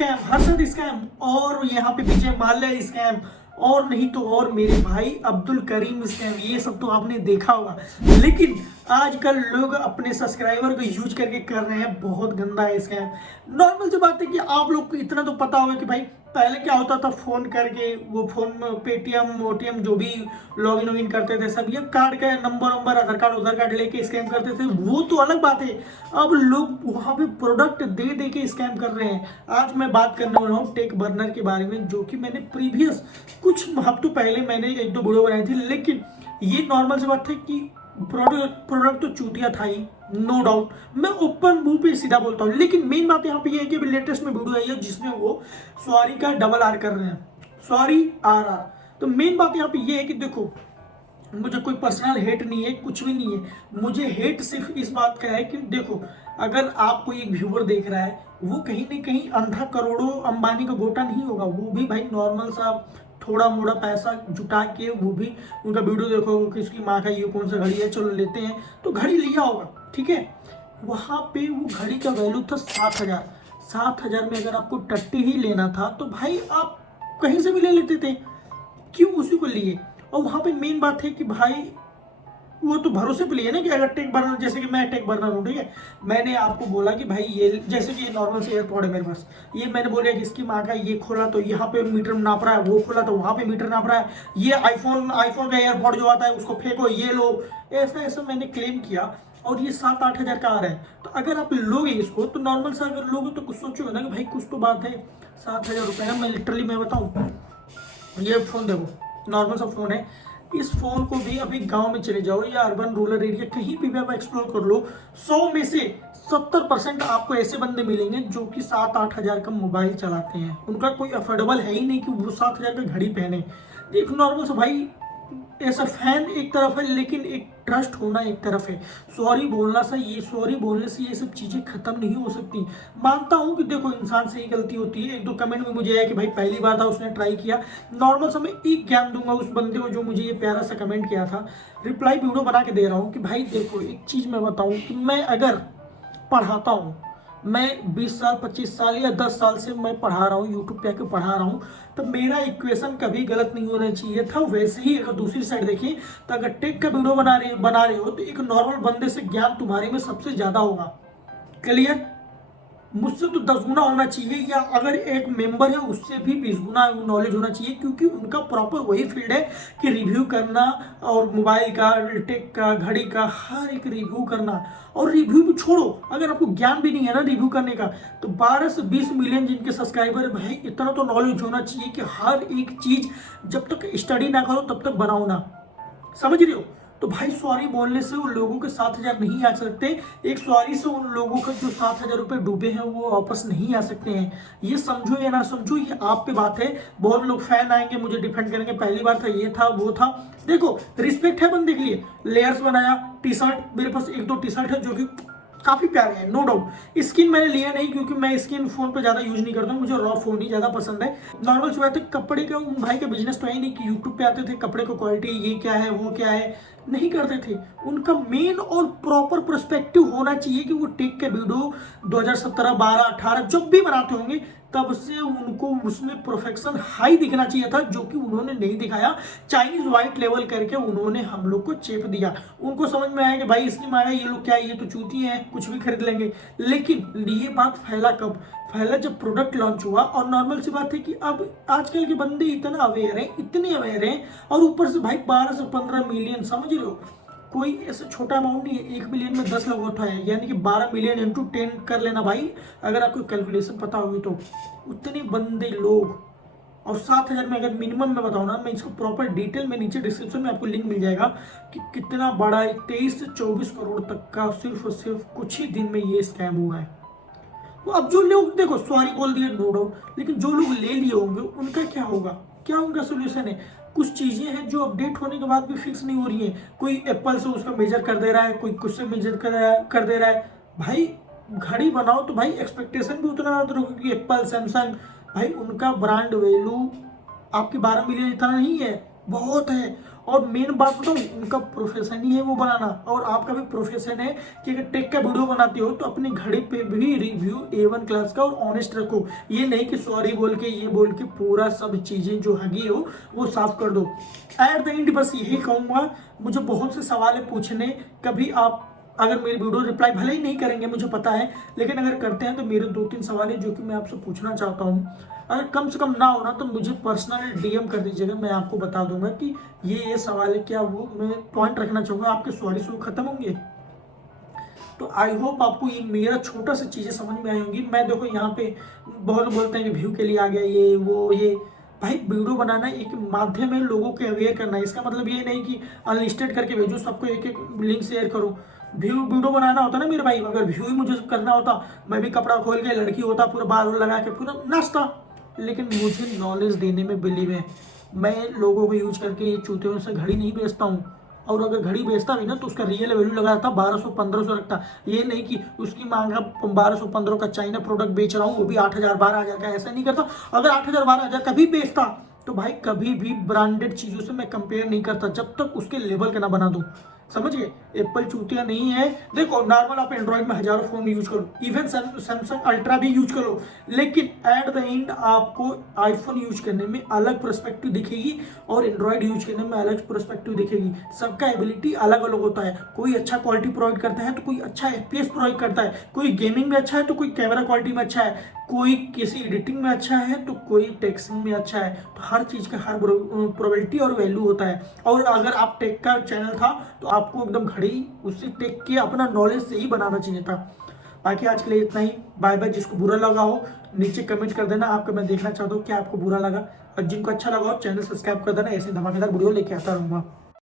Scam, Harshad scam और यहाँ पे विजय माल्या स्कैम और नहीं तो और मेरे भाई अब्दुल करीम स्कैम, ये सब तो आपने देखा होगा। लेकिन आजकल लोग अपने सब्सक्राइबर को यूज करके कर रहे हैं बहुत गंदा है स्कैम। नॉर्मल सी बात है कि आप लोग को इतना तो पता होगा कि भाई पहले क्या होता था, फोन करके वो फोन में पेटीएम ओटीएम जो भी लॉगिन करते थे सब ये कार्ड का नंबर आधार कार्ड लेके स्कैम करते थे, वो तो अलग बात है। अब लोग वहाँ पे प्रोडक्ट दे दे के स्कैम कर रहे हैं। आज मैं बात करने वाला हूँ टेक बर्नर के बारे में, जो कि मैंने प्रीवियस कुछ हफ्तों पहले मैंने एक दो वीडियो बनाई थी। लेकिन ये नॉर्मल सी बात है कि प्रोडक्ट तो चूतिया था ही, नो डाउट, मैं ओपन मुंह पे सीधा बोलता हूँ। लेकिन मेन बात यहाँ पे ये है कि लेटेस्ट में वीडियो आई है जिसमें वो सॉरी का डबल आर कर रहे हैं, सॉरी आर आर। तो मेन बात यहाँ पे ये है कि देखो, मुझे कोई पर्सनल हेट नहीं है, कुछ भी नहीं है। मुझे हेट सिर्फ इस बात का है कि देखो, अगर आप कोई एक व्यूअर देख रहा है, वो कहीं ना कहीं अंधा करोड़ों अंबानी का गोटा नहीं होगा। वो भी भाई नॉर्मल सा थोड़ा मोड़ा पैसा जुटा के वो भी उनका वीडियो देखो कि इसकी माँ का ये कौन सा घड़ी है, चलो लेते हैं, तो घड़ी लिया होगा, ठीक है। वहाँ पे वो घड़ी का वैल्यू था 7,000। 7,000 में अगर आपको टट्टी ही लेना था तो भाई आप कहीं से भी ले लेते थे, क्यों उसी को लिए। और वहाँ पे मेन बात है कि भाई वो तो भरोसे पे लिए ना कि अगर टेक बर्नर, जैसे कि मैं टेक बर्नर हूँ, ठीक है, मैंने आपको बोला कि भाई ये जैसे कि नॉर्मल से एयरपॉड है मेरे पास, ये मैंने बोला कि इसकी माँ का ये खोला तो यहाँ पे मीटर नाप रहा है, वो खोला तो वहाँ पे मीटर नाप रहा है, ये आईफोन का एयरपॉड जो आता है उसको फेंको, ये लो, ऐसा ऐसा मैंने क्लेम किया। और ये 7-8 हज़ार का आ रहा है। तो अगर आप लोगे इसको तो नॉर्मल सा अगर लोगे तो कुछ सोचोगे ना कि भाई कुछ तो बात है। 7,000 रुपये का, मैं लिटरली मैं बताऊँ, ये फ़ोन देखो नॉर्मल सा फ़ोन है। इस फ़ोन को भी अभी गांव में चले जाओ या अर्बन रूरल एरिया कहीं भी आप एक्सप्लोर कर लो, 100 में से 70% आपको ऐसे बंदे मिलेंगे जो कि 7-8 हज़ार का मोबाइल चलाते हैं। उनका कोई अफोर्डेबल है ही नहीं कि वो 7,000 का घड़ी पहने। एक नॉर्मल सा भाई ऐसा फैन एक तरफ है, लेकिन एक ट्रस्ट होना एक तरफ है। सॉरी बोलना सा, ये सॉरी बोलने से ये सब चीज़ें खत्म नहीं हो सकती। मानता हूँ कि देखो इंसान से ही गलती होती है। एक दो कमेंट में मुझे आया कि भाई पहली बार था उसने ट्राई किया, नॉर्मल सा मैं एक ज्ञान दूंगा उस बंदे को जो मुझे ये प्यारा सा कमेंट किया था। रिप्लाई वीडियो बना के दे रहा हूँ कि भाई देखो, एक चीज़ मैं बताऊँ कि मैं अगर पढ़ाता हूँ, मैं 20 साल 25 साल या 10 साल से मैं पढ़ा रहा हूँ, यूट्यूब पे आके पढ़ा रहा हूँ, तो मेरा इक्वेशन कभी गलत नहीं होना चाहिए था। वैसे ही अगर दूसरी साइड देखिए तो अगर टेक का वीडियो बना रहे हो तो एक नॉर्मल बंदे से ज्ञान तुम्हारे में सबसे ज़्यादा होगा, क्लियर, मुझसे तो 10 गुना होना चाहिए, या अगर एक मेंबर है उससे भी 20 गुना नॉलेज होना चाहिए, क्योंकि उनका प्रॉपर वही फील्ड है कि रिव्यू करना और मोबाइल का, टेक का, घड़ी का हर एक रिव्यू करना। और रिव्यू भी छोड़ो, अगर आपको ज्ञान भी नहीं है ना रिव्यू करने का, तो 12 से 20 मिलियन जिनके सब्सक्राइबर है भाई, इतना तो नॉलेज होना चाहिए कि हर एक चीज़ जब तक स्टडी ना करो तब तक बनाओ ना, समझ रहे हो। तो भाई सॉरी बोलने से उन लोगों के 7,000 नहीं आ सकते। एक सॉरी से उन लोगों का जो 7,000 रुपये डूबे हैं वो वापस नहीं आ सकते हैं। ये समझो या ना समझो, ये आप पे बात है। बहुत लोग फैन आएंगे, मुझे डिफेंड करेंगे, पहली बार था, ये था, वो था। देखो रिस्पेक्ट है बंदे के लिए, लेयर्स बनाया, टी शर्ट, मेरे पास एक दो टी शर्ट है जो कि काफ़ी प्यारे हैं, नो डाउट। स्किन मैंने लिया नहीं क्योंकि मैं स्किन फोन पे ज़्यादा यूज नहीं करता हूँ, मुझे रॉ फोन ही ज़्यादा पसंद है। नॉर्मल सी बात है, कपड़े का उन भाई का बिजनेस तो है नहीं कि यूट्यूब पे आते थे कपड़े को क्वालिटी ये क्या है वो क्या है, नहीं करते थे। उनका मेन और प्रॉपर पर्सपेक्टिव होना चाहिए कि वो टेक के वीडियो 2017, 12, 18 जब भी बनाते होंगे तब से उनको उसमें परफेक्शन हाई दिखना चाहिए था, जो कि उन्होंने नहीं दिखाया। चाइनीज वाइट लेवल करके उन्होंने हम लोग को चेप दिया। उनको समझ में आया कि भाई इसकी मांगा ये लोग क्या है, ये तो चूती हैं, कुछ भी खरीद लेंगे। लेकिन ये बात फैला कब फैला, जब प्रोडक्ट लॉन्च हुआ। और नॉर्मल सी बात है कि अब आजकल के बंदे इतना अवेयर हैं, इतने अवेयर हैं, और ऊपर से भाई 12 से 15 मिलियन, समझ रहे हो, कोई ऐसा छोटा अमाउंट नहीं है। 1 मिलियन में 10 लोग होता है, यानी कि 12 मिलियन इंटू 10 कर लेना भाई, अगर आपको कैलकुलेशन पता होगी तो। उतने बंदे लोग, और 7,000 में अगर मिनिमम मैं बताऊँ ना, मैं इसको प्रॉपर डिटेल में नीचे डिस्क्रिप्शन में आपको लिंक मिल जाएगा कि कितना बड़ा 23 से 24 करोड़ तक का सिर्फ और सिर्फ कुछ ही दिन में ये स्कैम हुआ है। तो अब जो लोग देखो सॉरी बोल दिए, नो डाउट, लेकिन जो लोग ले लिए होंगे उनका क्या होगा, क्या उनका सोल्यूशन है। कुछ चीज़ें हैं जो अपडेट होने के बाद भी फिक्स नहीं हो रही है। कोई एप्पल से उसका मेजर कर दे रहा है, कोई कुछ से मेजर कर दे रहा है। भाई घड़ी बनाओ तो भाई एक्सपेक्टेशन भी उतना ना रखो कि एप्पल, सैमसंग, भाई उनका ब्रांड वैल्यू आपके 12 मिलियन इतना नहीं है, बहुत है। और मेन बात बताऊँ, उनका प्रोफेशन ही है वो बनाना, और आपका भी प्रोफेशन है कि अगर टेक का वीडियो बनाते हो तो अपनी घड़ी पे भी रिव्यू A1 क्लास का और ऑनेस्ट रखो। ये नहीं कि सॉरी बोल के, ये बोल के पूरा सब चीज़ें जो हगी हो वो साफ कर दो। एट द एंड बस यही कहूँगा, मुझे बहुत से सवाल है पूछने, कभी आप अगर मेरी वीडियो रिप्लाई भले ही नहीं करेंगे मुझे पता है, लेकिन अगर करते हैं तो मेरे 2-3 सवाल है जो कि मैं आपसे पूछना चाहता हूँ। अगर कम से कम ना होना तो मुझे पर्सनल DM कर दीजिएगा, मैं आपको बता दूंगा कि ये सवाल है, क्या वो मैं पॉइंट रखना चाहूँगा, आपके सवाल से खत्म होंगे। तो आई होप आपको ये मेरा छोटा सा चीज़ें समझ में आई होंगी। मैं देखो यहाँ पे बहुत बोलते हैं कि व्यू के लिए आ गया ये वो ये, भाई वीडियो बनाना एक माध्यम है लोगों को अवेयर करना है। इसका मतलब ये नहीं कि अनलिस्टेड करके भेजो सबको, एक एक लिंक शेयर करो। वीडियो बनाना होता ना मेरे भाई, अगर व्यू ही मुझे करना होता, मैं भी कपड़ा खोल के लड़की होता, पूरा बाल लगा के पूरा नाचता। लेकिन मुझे नॉलेज देने में बिलीव है। मैं लोगों को यूज करके ये चूतियों से घड़ी नहीं बेचता हूँ, और अगर घड़ी बेचता भी ना तो उसका रियल वैल्यू लगाता 1200-1500 रखता। ये नहीं कि उसकी मांग 1200-1500 का चाइना प्रोडक्ट बेच रहा हूँ, वो भी 8000-12000 का, ऐसा नहीं करता। अगर 8000-12000 कभी बेचता तो भाई कभी भी ब्रांडेड चीज़ों से मैं कंपेयर नहीं करता जब तक उसके लेवल का ना बना दूँ। समझ गए, एप्पल चूतिया नहीं है। देखो नॉर्मल आप एंड्रॉइड में हजारों फोन यूज करो, इवन सैमसंग अल्ट्रा भी यूज करो, लेकिन एट द एंड आपको आईफोन यूज करने में अलग पर्सपेक्टिव दिखेगी और एंड्रॉइड यूज करने में अलग पर्सपेक्टिव दिखेगी। सबका एबिलिटी अलग अलग होता है। कोई अच्छा क्वालिटी प्रोवाइड करता है तो कोई अच्छा FPS प्रोवाइड करता है, कोई गेमिंग में अच्छा है तो कोई कैमरा क्वालिटी में अच्छा है, कोई किसी एडिटिंग में अच्छा है तो कोई टेक्सिंग में अच्छा है। तो हर चीज़ का हर प्रोबेबिलिटी और वैल्यू होता है। और अगर आप टेक का चैनल था तो आपको एकदम घड़ी उससे टेक के अपना नॉलेज से ही बनाना चाहिए था। बाकी आज के लिए इतना ही, बाय बाय। जिसको बुरा लगा हो नीचे कमेंट कर देना, आपका मैं देखना चाहता हूँ कि आपको बुरा लगा, और जिनको अच्छा लगा हो चैनल सब्सक्राइब कर देना। ऐसे धमाकेदार वीडियो लेके आता रहूँगा।